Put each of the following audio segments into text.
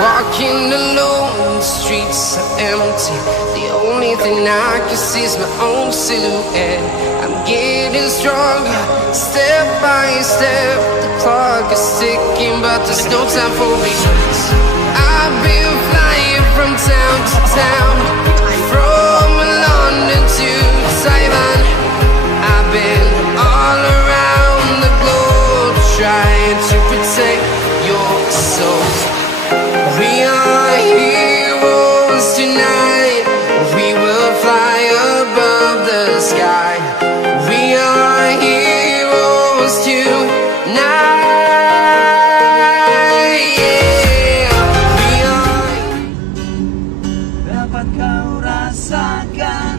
Walking alone, the streets are empty. The only thing I can see is my own silhouette. I'm getting stronger, step by step. The clock is ticking, but there's no time for me. I've been flying from town to town, from London to Taiwan. I've been all around the globe, trying to protect your soul. We are heroes tonight. We will fly above the sky. We are heroes tonight. Yeah. We are. Dapat kau rasakan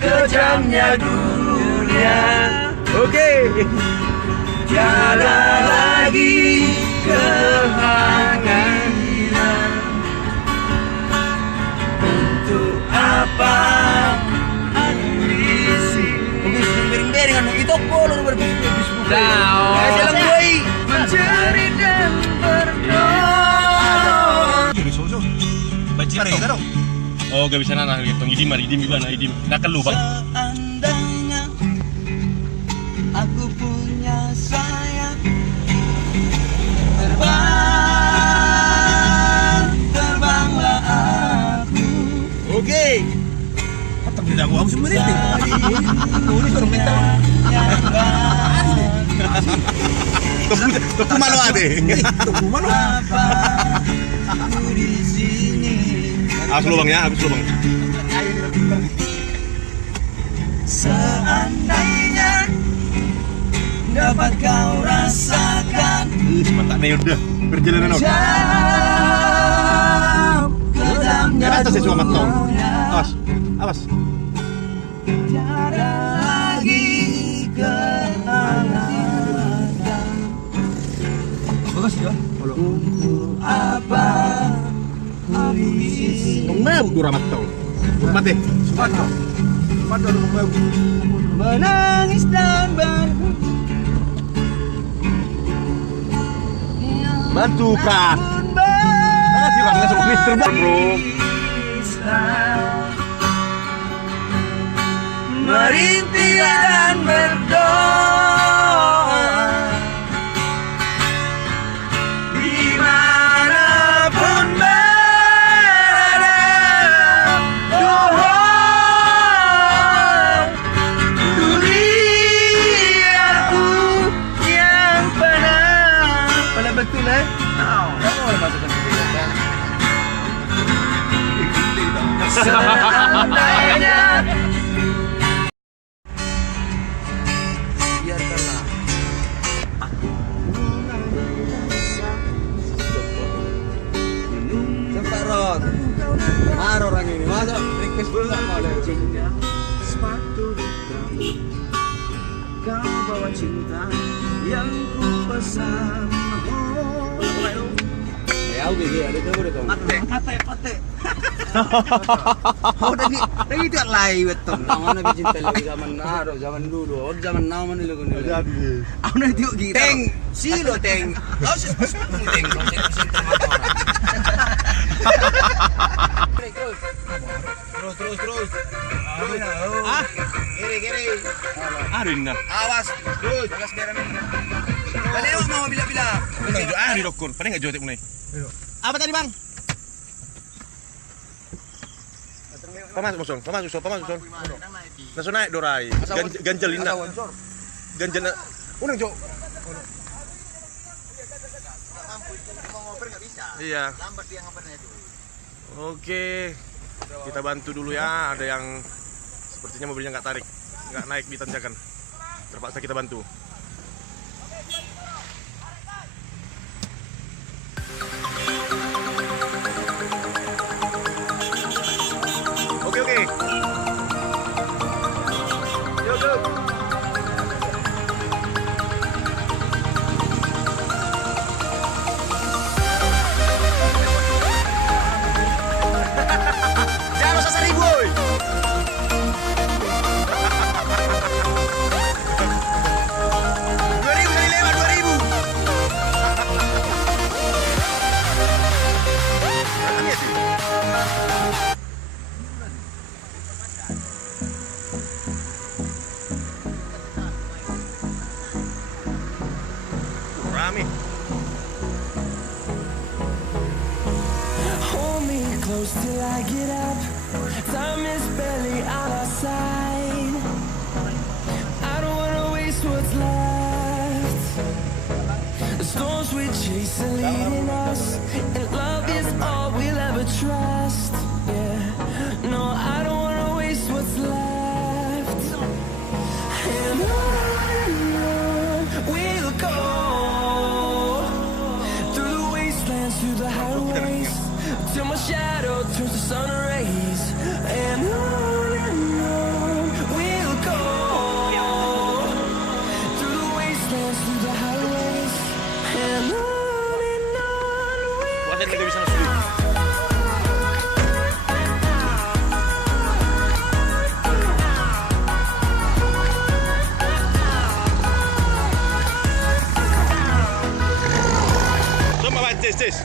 kejamnya dunia. Oke. Tiada lagi kehanginan. Untuk apa aku isi? Bering-bering anu itu kolor berbisnis bukan. Jalan boy. Mencari dan berdoa. Ini sojo. Banci ada kita dong. Oh, gak bisa nanah gitu. Idim gimana idim? Nak kelu bang. Seandainya aku punya sayap, terbanglah aku. Oke. Patang tidak gua harus meniti. Aku ini suruh minta. Tepu malu ade. Tepu malu. Aku di sini. Habis lubang ya, habis lubang. Seandainya dapat kau rasakan Mantap nih udah perjalanan oke. kejamnya Atas saya cuma matong. Awas, awas. tiada lagi kehanginan. Bagus ya. Untuk apa aku isi Mabuk dua matong. Mati. menangis dan Bantu kak. Mana sih bang? Langsung Mister bro. merintih dan berdoa dimanapun berada. Duniaku yang pernah betul kamu masukkan seandainya biarkanlah aku tempat rot marah orang ini masuk request dulu nggak mau lewat sepatu kau bawa cinta yang ku pesan. Ya udah dia ada tuh udah mate oh tadi tidak lain betul namanya cinta lagi zaman zaman dulu zaman now mana lu gini aku nanti yuk gitu teng silo teng oh teng terus kiri Arin dah. awas terus biar tadi mau bila Menunjuk ahir dokter. Pada nggak jotek mulai. apa tadi bang Pamas musuh. Langsung naik dorai. Ganjel indah. Ganjel. Unang jok. Iya. Oke. Kita bantu dulu ya. Ada yang sepertinya mobilnya nggak tarik, nggak naik di tanjakan. Terpaksa kita bantu. Oke. Yuk. get up. Time is barely on our side. I don't wanna waste what's left. The storms we chase are leading us, and love is all we'll ever trust. Yeah, no, I don't wanna waste what's left. And on we'll go, through the wastelands, through the highways, till my shadow turns to sun rays. And on we'll go, through the wastelands, through the highways, and on Bakit we'll hindi bisa go. nasulit? Tama ba? Tes. Ate.